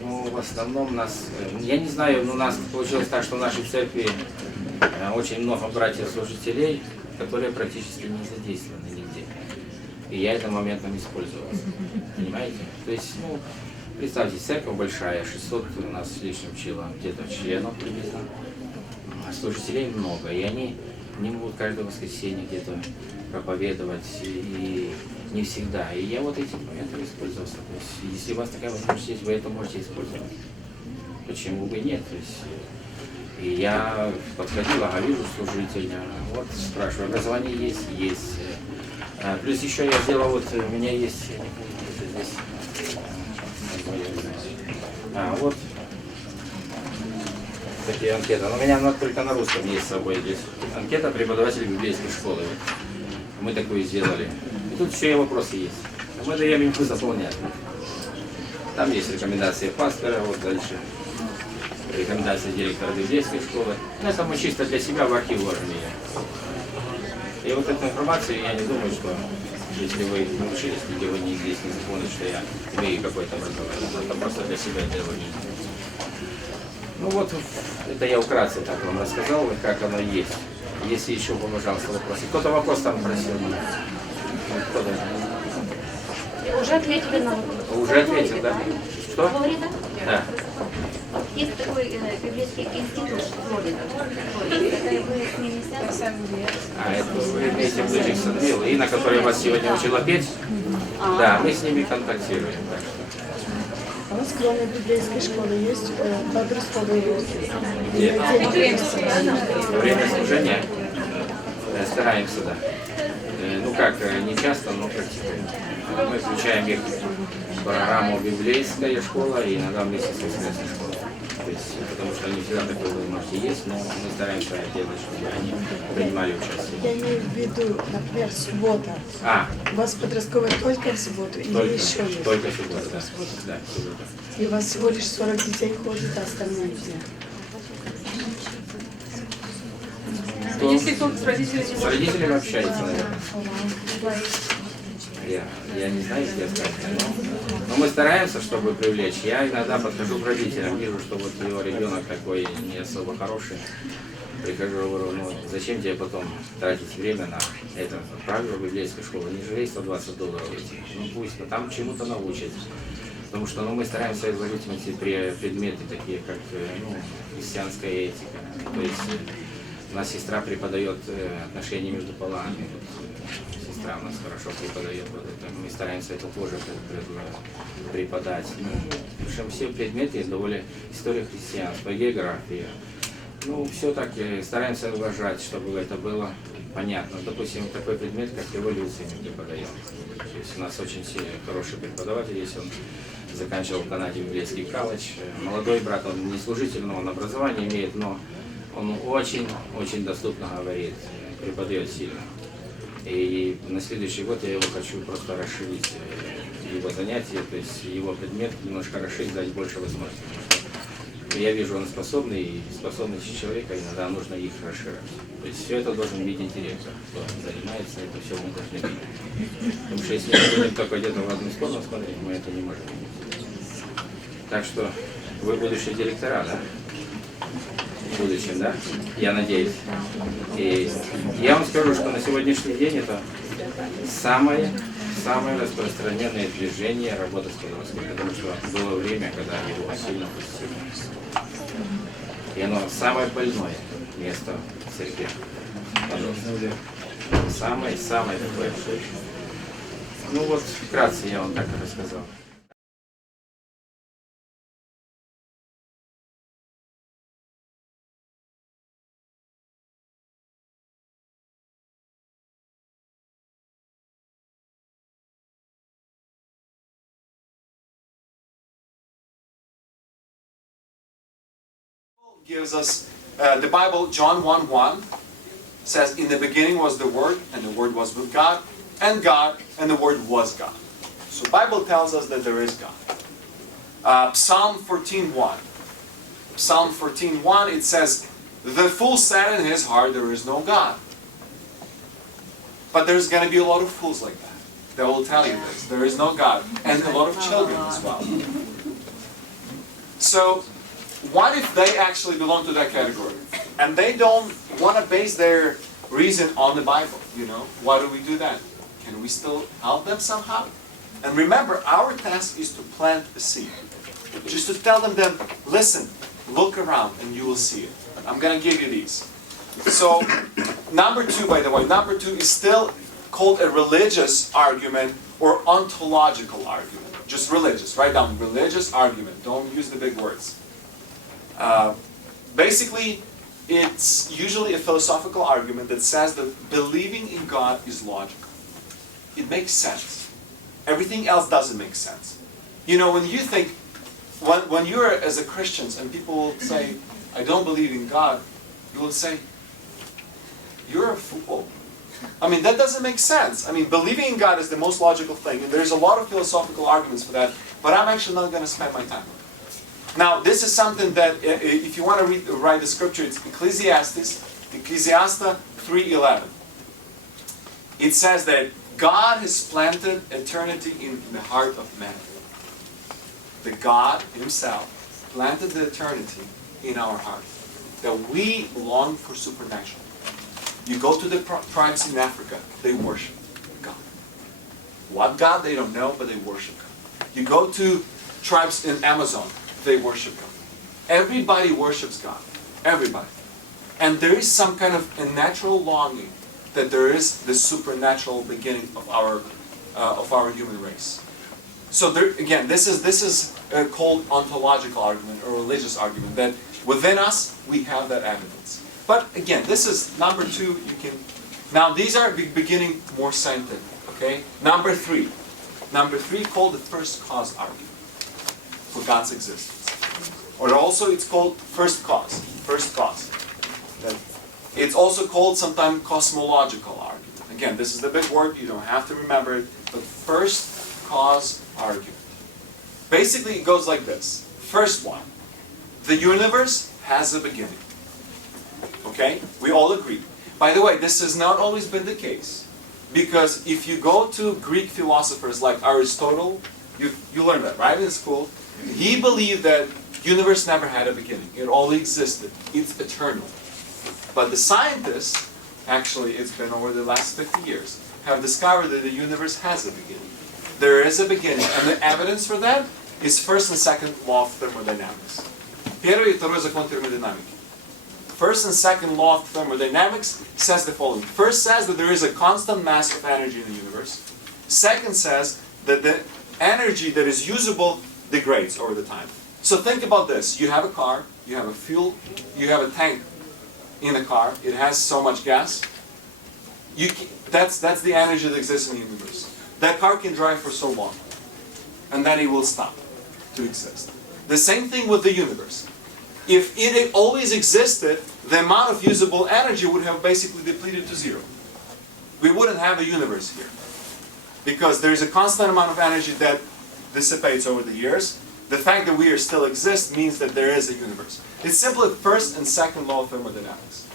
Ну, в основном нас, я не знаю, но у нас получилось так, что в нашей церкви очень много братьев-служителей, которые практически не задействованы нигде. И я этим моментом использовался. Понимаете? То есть, ну, представьте, церковь большая, 600 у нас с лишним где-то членов приблизно, а служителей много, и они не могут каждое воскресенье где-то проповедовать, и не всегда. И я вот этим моментом использовался. То есть, если у вас такая возможность есть, вы это можете использовать. Почему бы нет? То есть, и я подходил, вижу служителя, вот спрашиваю, образование есть? Есть. Плюс еще я сделал, вот у меня есть здесь, вот такие анкеты. Но у меня только на русском есть с собой здесь. Анкета преподавателей библейской школы. Мы такую сделали. И тут еще и вопросы есть. Мы даем им заполнять. Там есть рекомендации пастора, вот дальше. Рекомендации директора библейской школы. Ну, это мы чисто для себя в архив ложим ее. И вот эту информацию, я не думаю, что если вы не учились, где вы здесь не заполните, что я имею какое-то образование. Это просто для себя делаю. Ну вот, это я вкратце так вам рассказал, как оно есть. Если еще, пожалуйста, вопросы. Кто-то вопрос там просил. Уже ответили на вопрос. Уже ответил, да? Что? Флорида? Да. Есть такой библейский институт Флорида. Это вы с ними связаны? Это вы имеете в виду Джексонвилл, и на которой вас сегодня учила петь? Да, мы с ними контактируем. А у вас кроме библейской школы есть подростковые Нет. Время служения стараемся, да. Ну как, не часто, но практикуем. Мы включаем их в программу библейская школа и иногда вместе с воскресной школой. То есть, потому что не всегда такой возможности есть, но мы стараемся делать, чтобы они принимали участие. Я имею в виду, например, суббота. У вас подростковая только в субботу или Только, еще есть? только суббота, да. Да, суббота. И у вас всего лишь 40 детей ходит, а остальные где? Если кто-то с родителями не С родителями общается, наверное. Я не знаю, если я сказать, но мы стараемся, чтобы привлечь. Я иногда подхожу к родителям, вижу, что вот его ребенок такой не особо хороший. Прихожу и говорю, ну зачем тебе потом тратить время на это? Отправлю в библейскую школу, не жалей $120 эти. Ну пусть, там чему-то научат. Потому что мы стараемся изложить эти предметы, такие как христианская этика. То есть у нас сестра преподает отношения между полами. Сестра у нас хорошо преподает вот это. Мы стараемся это тоже преподать. В общем, все предметы довольно история христианства, география. Ну, все так стараемся уважать, чтобы это было понятно. Допустим, такой предмет, как эволюция, мы преподаем. То есть у нас очень хороший преподаватель, если он заканчивал в Канаде библейский колледж. Молодой брат, он не служитель, но он образование имеет, но он очень доступно говорит, преподает сильно. И на следующий год я его хочу просто расширить, его занятия, то есть его предмет немножко расширить, дать больше возможностей. Я вижу, он способный, и способности человека иногда нужно их расширять. То есть все это должен видеть директор, кто занимается, это все мы должны видеть. Потому что если мы будем только где-то в одну сторону смотреть, мы это не можем видеть. Так что вы будущие директора, да? В будущем, да? Я надеюсь. И я вам скажу, что на сегодняшний день это самое распространенное движение работы с подростками, потому что было время, когда его сильно пустили. И оно самое больное место в церкви. Самое такое. Ну вот, вкратце я вам так и рассказал. Gives us the Bible, John 1:1 says, in the beginning was the Word, and the Word was with God, and the Word was God. So Bible tells us that there is God. Psalm 14:1. Psalm 14:1, it says, the fool said in his heart, there is no God. But there's going to be a lot of fools like that. They will tell you this. There is no God. And a lot of children as well. So what if they actually belong to that category? And they don't want to base their reason on the Bible, you know? Why do we do that? Can we still help them somehow? And remember, our task is to plant the seed. Just to tell them, listen, look around and you will see it. I'm going to give you these. So, number 2, by the way, number 2 is still called a religious argument or ontological argument. Just religious. Write down religious argument. Don't use the big words. Basically, it's usually a philosophical argument that says that believing in God is logical. It makes sense. Everything else doesn't make sense. You know, when you think, when you're as a Christian and people will say, I don't believe in God, you will say, you're a fool. I mean, that doesn't make sense. I mean, believing in God is the most logical thing, and there's a lot of philosophical arguments for that, but I'm actually not going to spend my time on it. Now, this is something that, if you want to write the scripture, it's Ecclesiastes 3:11. It says that God has planted eternity in the heart of man. That God Himself planted the eternity in our heart. That we long for supernatural. You go to the tribes in Africa, they worship God. What God, they don't know, but they worship God. You go to tribes in Amazon, they worship God. Everybody worships God. Everybody. And there is some kind of a natural longing that there is the supernatural beginning of our human race. So there, again, this is called ontological argument or religious argument, that within us we have that evidence. But again, this is number 2. You can now these are beginning more scientific. Okay. Number 3 called the first cause argument for God's existence, or also it's called first cause. First cause. It's also called sometimes cosmological argument. Again, this is the big word. You don't have to remember it. But first cause argument. Basically, it goes like this. First one, the universe has a beginning. Okay? We all agree. By the way, this has not always been the case. Because if you go to Greek philosophers like Aristotle, you learned that, right, in school. He believed that universe never had a beginning. It always existed. It's eternal. But the scientists, actually it's been over the last 50 years, have discovered that the universe has a beginning. There is a beginning. And the evidence for that is first and second law of thermodynamics. Первый и второй закон термодинамики. First and second law of thermodynamics says the following. First says that there is a constant mass of energy in the universe. Second says that the energy that is usable degrades over the time. So think about this. You have a car, you have a fuel, you have a tank in a car. It has so much gas. That's the energy that exists in the universe. That car can drive for so long, and then it will stop to exist. The same thing with the universe. If it always existed, the amount of usable energy would have basically depleted to zero. We wouldn't have a universe here. Because there is a constant amount of energy that dissipates over the years. The fact that we still exist means that there is a universe. It's simply first and second law of thermodynamics.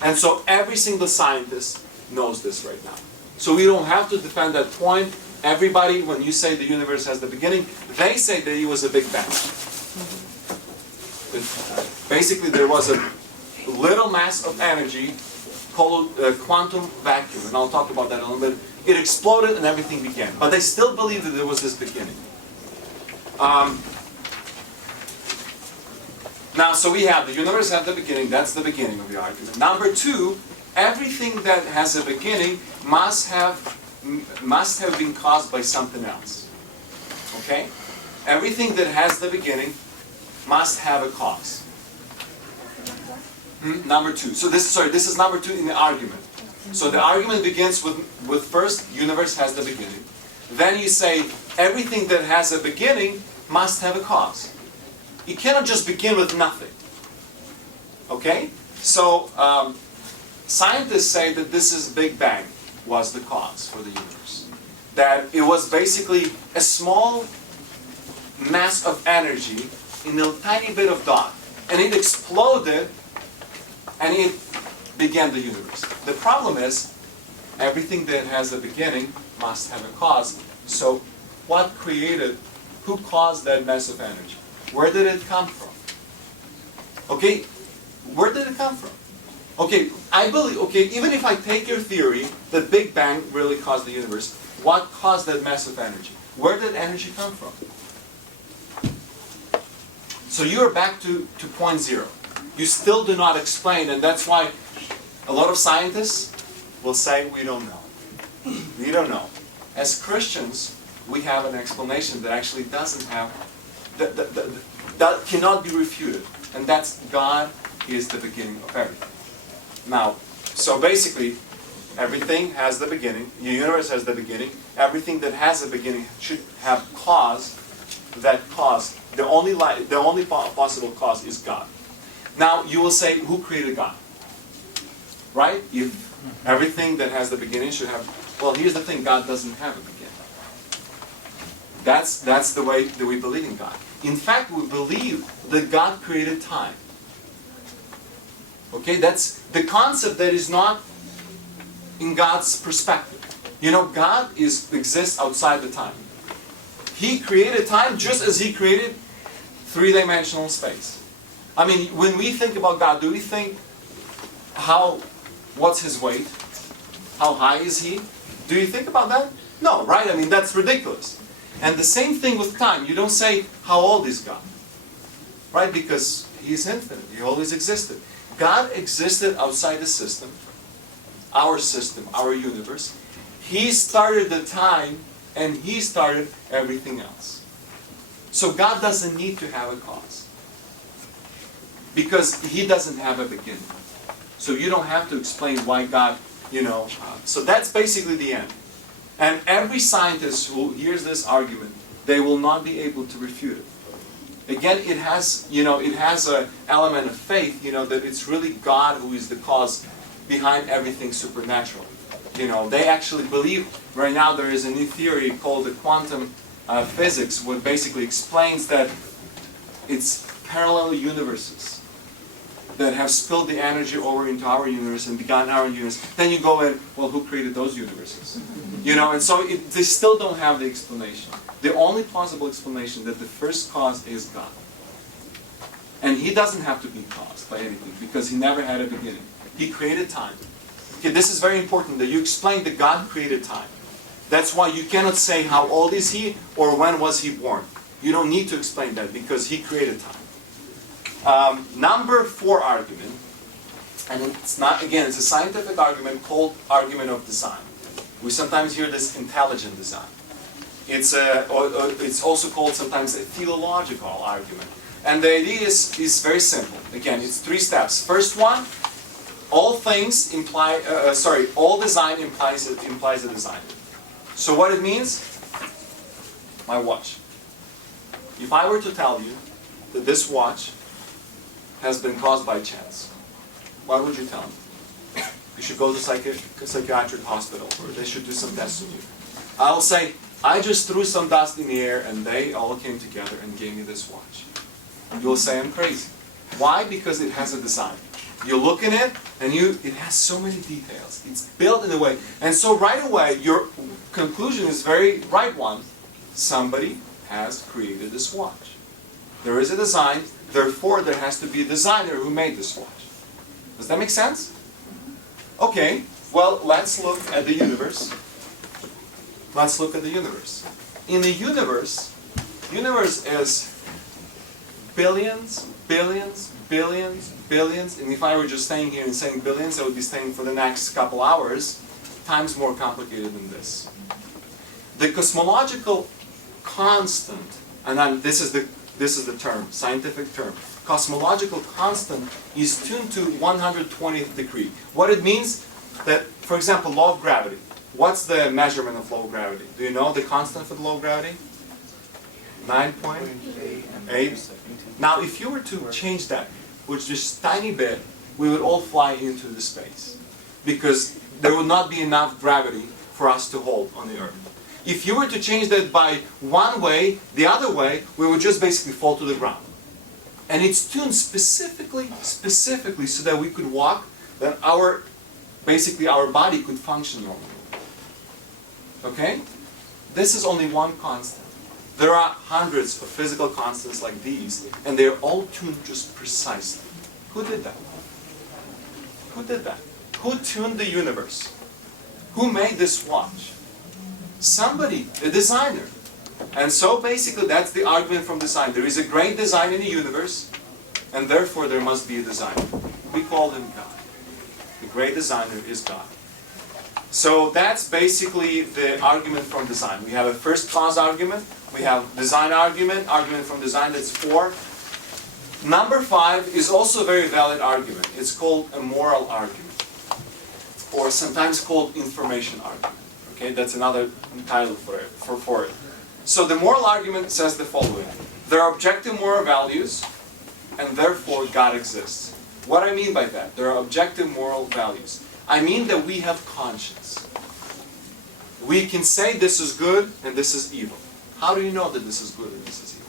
And so every single scientist knows this right now. So we don't have to defend that point. Everybody, when you say the universe has the beginning, they say that it was a big bang. Basically, there was a little mass of energy called quantum vacuum, and I'll talk about that in a little bit. It exploded and everything began. But they still believe that there was this beginning. Now, so we have the universe at the beginning. That's the beginning of the argument. Number 2, everything that has a beginning must have been caused by something else. Okay? Everything that has the beginning must have a cause. Number 2. So this is number 2 in the argument. So the argument begins with first, universe has the beginning. Then you say everything that has a beginning must have a cause. You cannot just begin with nothing. Okay? So scientists say that this is Big Bang was the cause for the universe. That it was basically a small mass of energy in a tiny bit of dot. And it exploded and it began the universe. The problem is, everything that has a beginning must have a cause. So who caused that mass of energy? Where did it come from? Okay, where did it come from? Okay, I believe, okay, even if I take your theory that Big Bang really caused the universe, what caused that massive energy? Where did energy come from? So you are back to point zero. You still do not explain, and that's why a lot of scientists will say, we don't know. We don't know. As Christians, we have an explanation that actually doesn't have, that cannot be refuted. And that's God is the beginning of everything. Now, so basically, everything has the beginning. The universe has the beginning. Everything that has a beginning should have cause. That cause, the only possible cause is God. Now, you will say, who created God? Right? If everything that has the beginning should have... Well, here's the thing. God doesn't have a beginning. That's the way that we believe in God. In fact, we believe that God created time. Okay? That's the concept that is not in God's perspective. You know, God exists outside the time. He created time just as He created three-dimensional space. I mean, when we think about God, do we think what's His weight? How high is He? Do you think about that? No, right? I mean, that's ridiculous. And the same thing with time. You don't say, how old is God? Right? Because He's infinite. He always existed. God existed outside the system, our universe. He started the time, and He started everything else. So God doesn't need to have a cause. Because He doesn't have a beginning. So you don't have to explain why God, so that's basically the end. And every scientist who hears this argument, they will not be able to refute it. Again, it has an element of faith, that it's really God who is the cause behind everything supernatural. They actually believe, right now there is a new theory called the quantum physics, what basically explains that it's parallel universes that have spilled the energy over into our universe and begun our universe. Then you go in, well, who created those universes? And so they still don't have the explanation. The only plausible explanation that the first cause is God. And He doesn't have to be caused by anything because He never had a beginning. He created time. Okay, this is very important that you explain that God created time. That's why you cannot say how old is He or when was He born. You don't need to explain that because He created time. Number 4 argument, and it's not, again, it's a scientific argument called argument of design. We sometimes hear this intelligent design. It's also called sometimes a theological argument. And the idea is very simple. Again, it's 3 steps. First one, all design implies a design. So what it means? My watch. If I were to tell you that this watch has been caused by chance, what would you tell me? You should go to psychiatric hospital, or they should do some tests on you. I'll say, I just threw some dust in the air and they all came together and gave me this watch. You'll say I'm crazy. Why? Because it has a design. You look in it and it has so many details. It's built in a way. And so right away, your conclusion is very right one. Somebody has created this watch. There is a design, therefore there has to be a designer who made this watch. Does that make sense? Okay, well, let's look at the universe. Let's look at the universe. In the universe is billions, billions, billions, billions, and if I were just staying here and saying billions, I would be staying for the next couple hours. Time's more complicated than this. The cosmological constant, and this is the term, scientific term. Cosmological constant is tuned to 120th degree. What it means that, for example, law of gravity. What's the measurement of law of gravity? Do you know the constant for the law of gravity? 9.8. Now, if you were to change that with just a tiny bit, we would all fly into the space. Because there would not be enough gravity for us to hold on the Earth. If you were to change that by one way, the other way, we would just basically fall to the ground. And it's tuned specifically so that we could walk, that our body could function normally. Okay? This is only one constant. There are hundreds of physical constants like these, and they're all tuned just precisely. Who did that? Who did that? Who tuned the universe? Who made this watch? Somebody, a designer. And so basically that's the argument from design. There is a great design in the universe, and therefore there must be a designer. We call him God. The great designer is God. So that's basically the argument from design. We have a first cause argument, we have design argument, argument from design, that's 4. Number 5 is also a very valid argument. It's called a moral argument, or sometimes called information argument. Okay, that's another title for it. So the moral argument says the following. There are objective moral values, and therefore God exists. What I mean by that? There are objective moral values. I mean that we have conscience. We can say this is good and this is evil. How do you know that this is good and this is evil?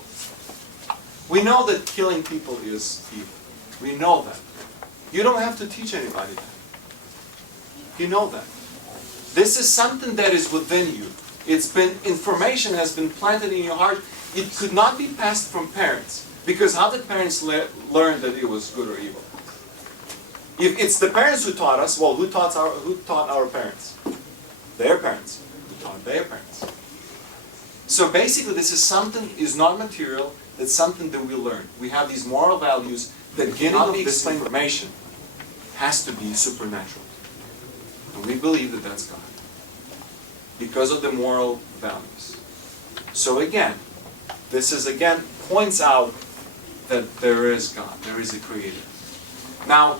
We know that killing people is evil. We know that. You don't have to teach anybody that. You know that. This is something that is within you. Information has been planted in your heart. It could not be passed from parents. Because how did parents learn that it was good or evil? If it's the parents who taught us, well, who taught our parents? Their parents. Who taught their parents? So basically this is something, is not material, it's something that we learn. We have these moral values that cannot be explained. Information has to be supernatural. And we believe that that's God. Because of the moral values. So again, this is again points out that there is God, there is a Creator. Now,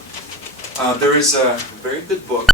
there is a very good book